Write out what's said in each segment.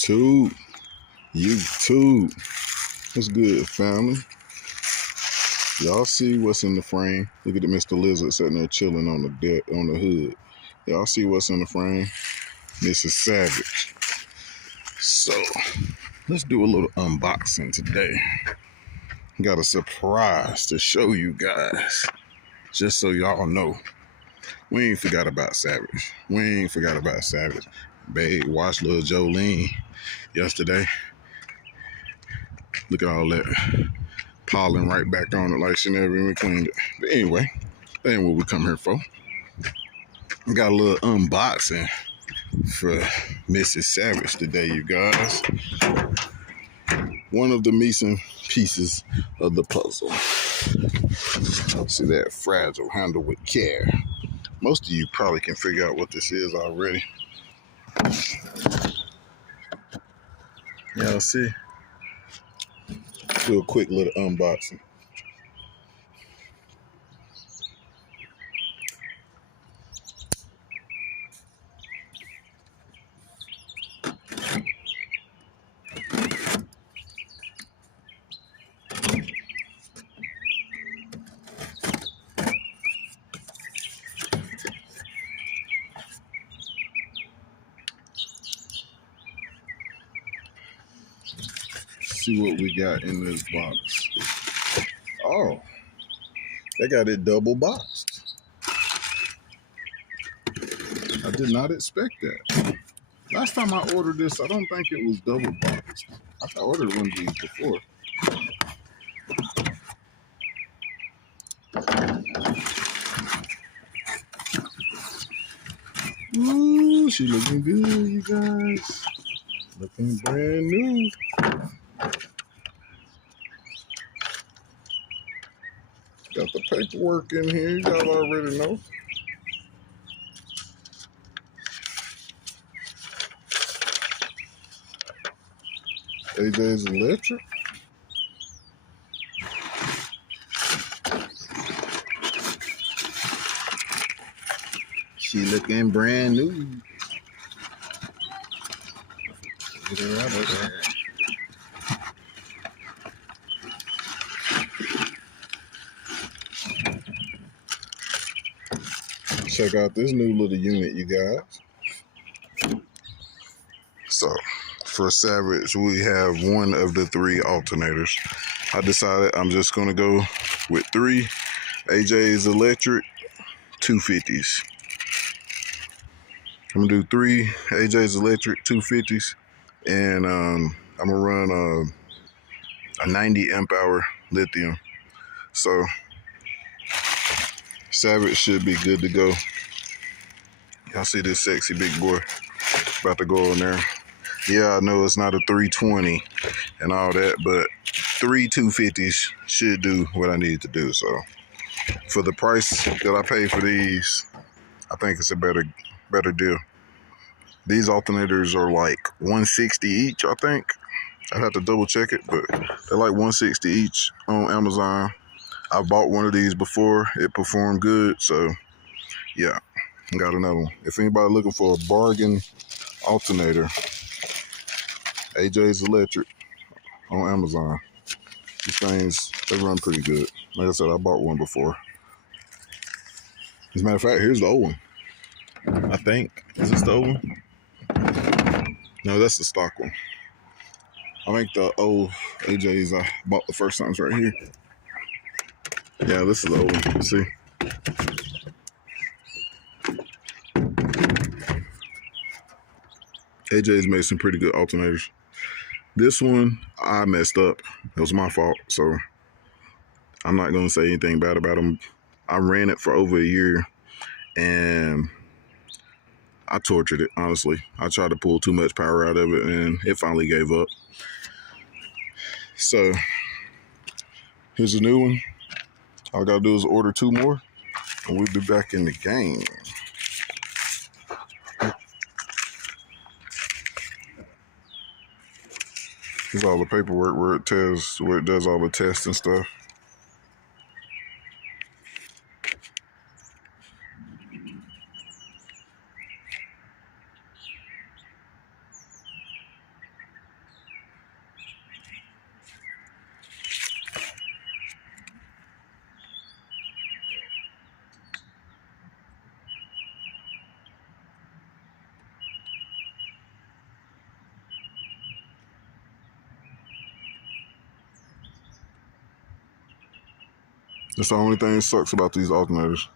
YouTube. What's good, family? Y'all see what's in the frame? Look at the Mr. Lizard sitting there chilling on the deck, on the hood. Y'all see what's in the frame? Mrs. Savage. So, let's do a little unboxing today. Got a surprise to show you guys. Just so y'all know. We ain't forgot about Savage. Babe, watched Lil Jolene yesterday. Look at all that pollen right back on it like she never even cleaned it. But anyway, that ain't what we come here for. We got a little unboxing for Mrs. Savage today, you guys. One of the missing pieces of the puzzle. See that? Fragile, handle with care. Most of you probably can figure out what this is already. Y'all see? Do a quick little unboxing. See what we got in this box. Oh, they got it double boxed. I did not expect that. Last time I ordered this, I don't think it was double boxed. I ordered one of these before. Ooh, she looking good, you guys. Looking brand new. Got the paperwork in here, y'all already know. AJ's Electric. She looking brand new. Get her out of there. Check out this new little unit, you guys. So, for Savage, we have one of the three alternators. I decided I'm just going to go with 3 AJ's Electric 250s. I'm going to do 3 AJ's Electric 250s, and I'm going to run a 90 amp hour lithium. So, Savage should be good to go. Y'all see this sexy big boy about to go in there. Yeah, I know it's not a 320 and all that, but 3 250s should do what I need to do. So for the price that I pay for these, I think it's a better deal. These alternators are like $160 each, I think. I'd have to double check it, but they're like $160 each on Amazon. I bought one of these before. It performed good, so yeah, got another one. If anybody looking for a bargain alternator, AJ's Electric on Amazon. These things, they run pretty good. Like I said, I bought one before. As a matter of fact, here's the old one. I think. Is this the old one? No, that's the stock one. I think the old AJ's I bought the first time's right here. Yeah, this is the old one. See? AJ's made some pretty good alternators. This one, I messed up. It was my fault, so I'm not going to say anything bad about them. I ran it for over a year, and I tortured it, honestly. I tried to pull too much power out of it, and it finally gave up. So, here's a new one. All I got to do is order 2 more, and we'll be back in the game. Here's all the paperwork where it does all the tests and stuff. That's the only thing that sucks about these alternators.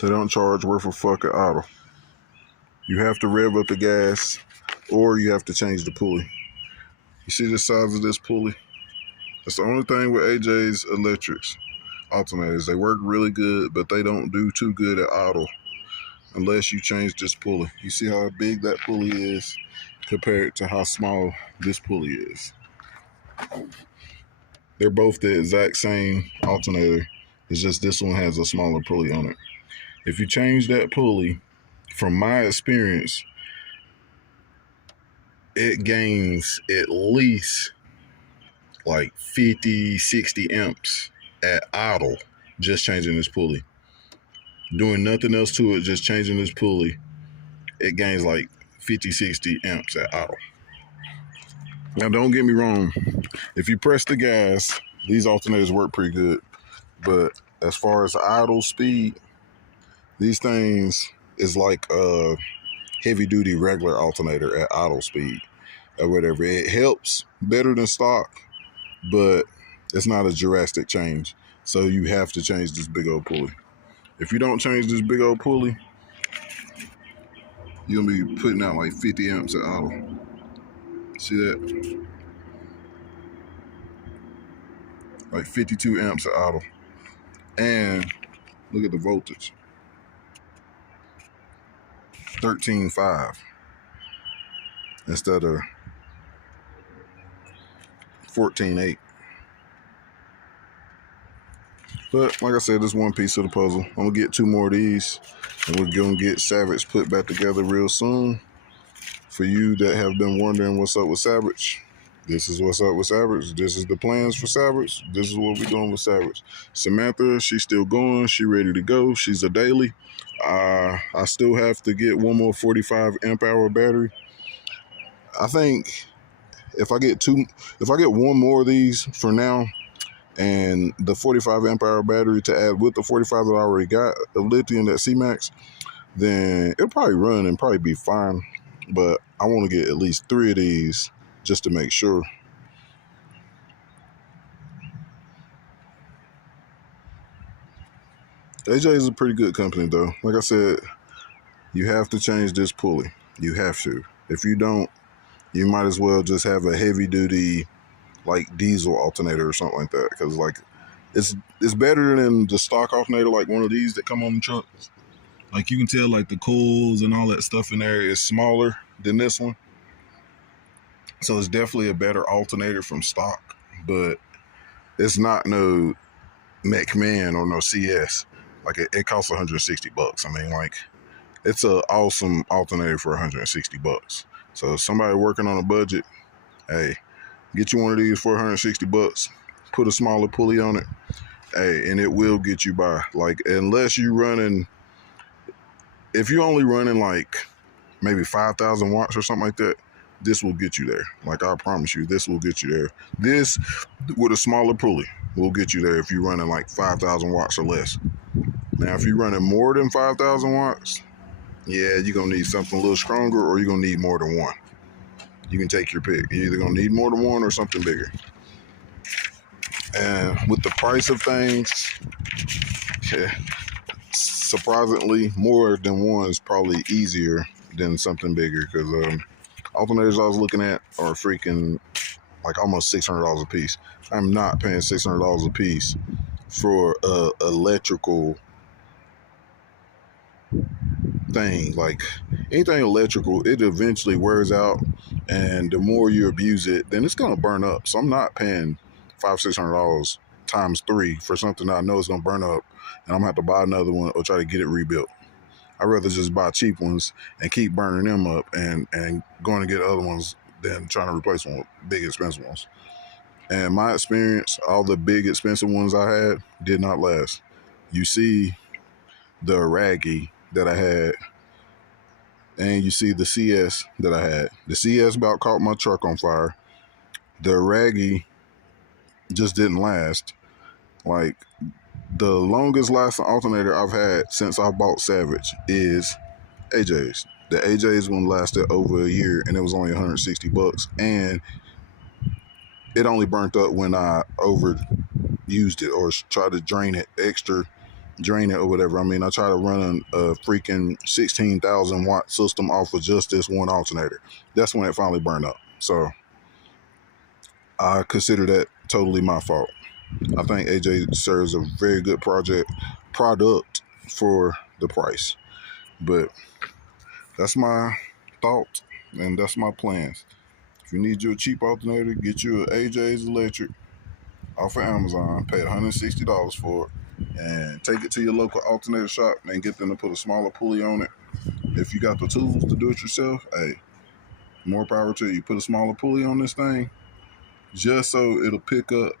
They don't charge worth a fuck at idle. You have to rev up the gas, or you have to change the pulley. You see the size of this pulley? That's the only thing with AJ's electrics alternators. They work really good, but they don't do too good at idle unless you change this pulley. You see how big that pulley is compared to how small this pulley is. They're both the exact same alternator. It's just this one has a smaller pulley on it. If you change that pulley, from my experience, it gains at least like 50, 60 amps at idle, just changing this pulley. Doing nothing else to it, just changing this pulley, it gains like 50, 60 amps at idle. Now, don't get me wrong. If you press the gas, these alternators work pretty good. But as far as idle speed, these things is like a heavy-duty regular alternator at idle speed or whatever. It helps better than stock, but it's not a drastic change. So you have to change this big old pulley. If you don't change this big old pulley, you'll be putting out like 50 amps at idle. See that? Like 52 amps at idle. And look at the voltage. 13.5 instead of 14.8. But like I said, this one piece of the puzzle. I'm gonna get 2 more of these, and we're gonna get Savage put back together real soon. For you that have been wondering what's up with Savage, this is what's up with Savage. This is the plans for Savage. This is what we're doing with Savage. Samantha, she's still going. She ready to go. She's a daily. I still have to get one more 45 amp hour battery. I think if I get one more of these for now, and the 45 amp hour battery to add with the 45 that I already got of lithium, that C-Max, then it'll probably run and probably be fine. But I want to get at least 3 of these just to make sure. AJ is a pretty good company though. Like I said, you have to change this pulley. You have to. If you don't, you might as well just have a heavy duty like diesel alternator or something like that, because like it's better than the stock alternator, like one of these that come on the trucks. Like you can tell like the coils and all that stuff in there is smaller than this one, so it's definitely a better alternator from stock, but it's not no McMahon or no CS. Like it costs $160. I mean, like it's an awesome alternator for $160. So somebody working on a budget, hey, get you one of these for $160. Put a smaller pulley on it, hey, and it will get you by. Like unless you running, if you only running like maybe 5,000 watts or something like that, this will get you there. Like I promise you, this will get you there. This with a smaller pulley will get you there if you're running like 5,000 watts or less. Now, if you're running more than 5,000 watts, yeah, you're gonna need something a little stronger, or you're gonna need more than one. You can take your pick. You're either gonna need more than one or something bigger. And with the price of things, yeah, surprisingly, more than one is probably easier than something bigger, because alternators I was looking at are freaking like almost $600 a piece. I'm not paying $600 a piece for a electrical thing. Like anything electrical, it eventually wears out, and the more you abuse it, then it's gonna burn up. So I'm not paying $500-$600 times 3 for something that I know is gonna burn up, and I'm gonna have to buy another one or try to get it rebuilt. I'd rather just buy cheap ones and keep burning them up and going to get other ones than trying to replace one with big expensive ones. And my experience, all the big expensive ones I had did not last. You see the Raggy that I had, and you see the CS that I had. The CS about caught my truck on fire. The Raggy just didn't last. Like the longest lasting alternator I've had since I bought Savage is AJ's. The AJ's one lasted over a year, and it was only $160, and it only burnt up when I overused it or tried to drain it or whatever. I mean, I tried to run a freaking 16,000 watt system off of just this one alternator. That's when it finally burned up. So I consider that totally my fault. I think AJ serves a very good product for the price. But that's my thought and that's my plans. If you need you a cheap alternator, get you an AJ's Electric off of Amazon, pay $160 for it, and take it to your local alternator shop and get them to put a smaller pulley on it. If you got the tools to do it yourself, hey, more power to you. Put a smaller pulley on this thing just so it'll pick up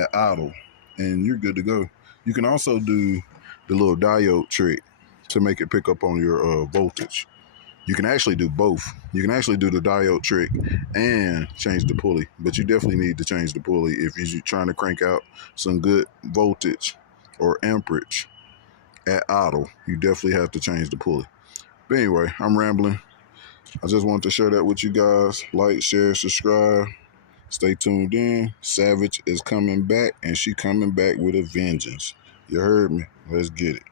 at idle and you're good to go. You can also do the little diode trick to make it pick up on your voltage. You can actually do both. You can actually do the diode trick and change the pulley, but you definitely need to change the pulley if you're trying to crank out some good voltage or amperage at idle. You definitely have to change the pulley. But anyway, I'm rambling. I just wanted to share that with you guys. Like, share, subscribe. Stay tuned in. Savage is coming back, and she coming back with a vengeance. You heard me. Let's get it.